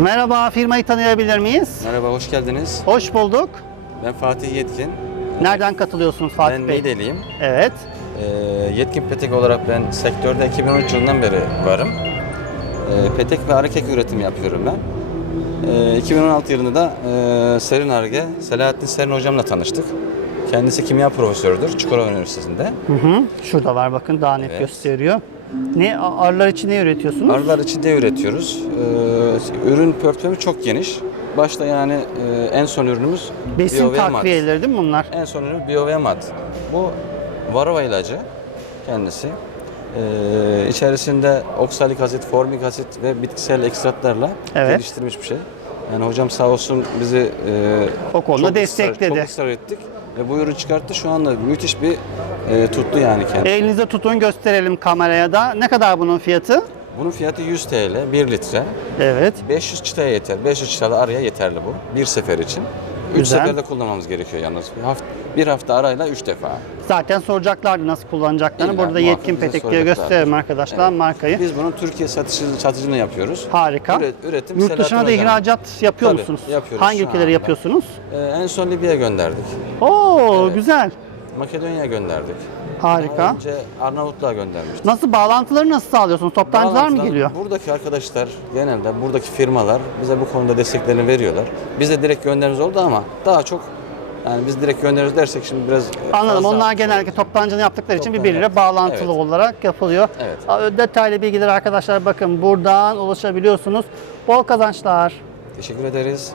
Merhaba, firmayı tanıyabilir miyiz? Merhaba, hoş geldiniz. Hoş bulduk. Ben Fatih Yetkin. Nereden katılıyorsunuz Fatih ben Bey? Niğdeliyim. Evet. Ee, Yetkin Petek olarak ben sektörde 2013 yılından beri varım. Ee, petek ve arı kek üretimi yapıyorum ben. Ee, 2016 yılında da e, Serin Arge, Selahattin Serin hocamla tanıştık. Kendisi kimya profesörüdür Çukurova Üniversitesi'nde. Hı hı. Şurada var bakın daha net Evet. gösteriyor. Ne arılar için ne üretiyorsunuz? Arılar için de üretiyoruz. Ee, ürün portföyü çok geniş. Başta yani e, en son ürünümüz Besin Biovemat. takviyeleri değil mi bunlar? En son ürün Biovemat. Bu varroa ilacı kendisi. Ee, içerisinde oksalik asit, formik asit ve bitkisel ekstratlarla Evet. geliştirmiş bir şey. Yani hocam sağ olsun bizi e, O konuda çok destekledi. Israr, çok ısrar ettik ve bu ürün çıkarttı. Şu anda müthiş bir e, tuttu yani kendi. Elinizde tutun gösterelim kameraya da. Ne kadar bunun fiyatı? Bunun fiyatı 100 TL, 1 litre. Evet. 500 çıtaya yeter. 500 çıtalı araya yeterli bu. Bir sefer için. 3 Güzel. seferde kullanmamız gerekiyor yalnız. Bir hafta, bir hafta arayla 3 defa. Zaten soracaklardı nasıl kullanacaklarını. İlla, Burada muhakkak yetkin bize petek diye soracaklardır. arkadaşlar Evet. markayı. Biz bunun Türkiye satışı, satıcını yapıyoruz. Harika. Üret- üretim Yurt dışına da Hocam'ın. ihracat yapıyor Tabii, musunuz? yapıyoruz Hangi şu ülkelere anda. yapıyorsunuz? Ee, en son Libya'ya gönderdik. Oo güzel. Makedonya'ya gönderdik. Harika. Daha önce Arnavutluğa göndermiştik. Nasıl bağlantıları nasıl sağlıyorsunuz? Toptancılar mı geliyor? Buradaki arkadaşlar genelde buradaki firmalar bize bu konuda desteklerini veriyorlar. Biz de direkt gönderimiz oldu ama daha çok yani biz direkt gönderiyoruz dersek şimdi biraz Anladım. fazla Onlar atmış genellikle oluruz. toptancını yaptıkları için Toptan birbiriyle yaptık. bağlantılı Evet. olarak yapılıyor. Evet. Aa, Detaylı bilgiler arkadaşlar bakın buradan ulaşabiliyorsunuz. Bol kazançlar. Teşekkür ederiz.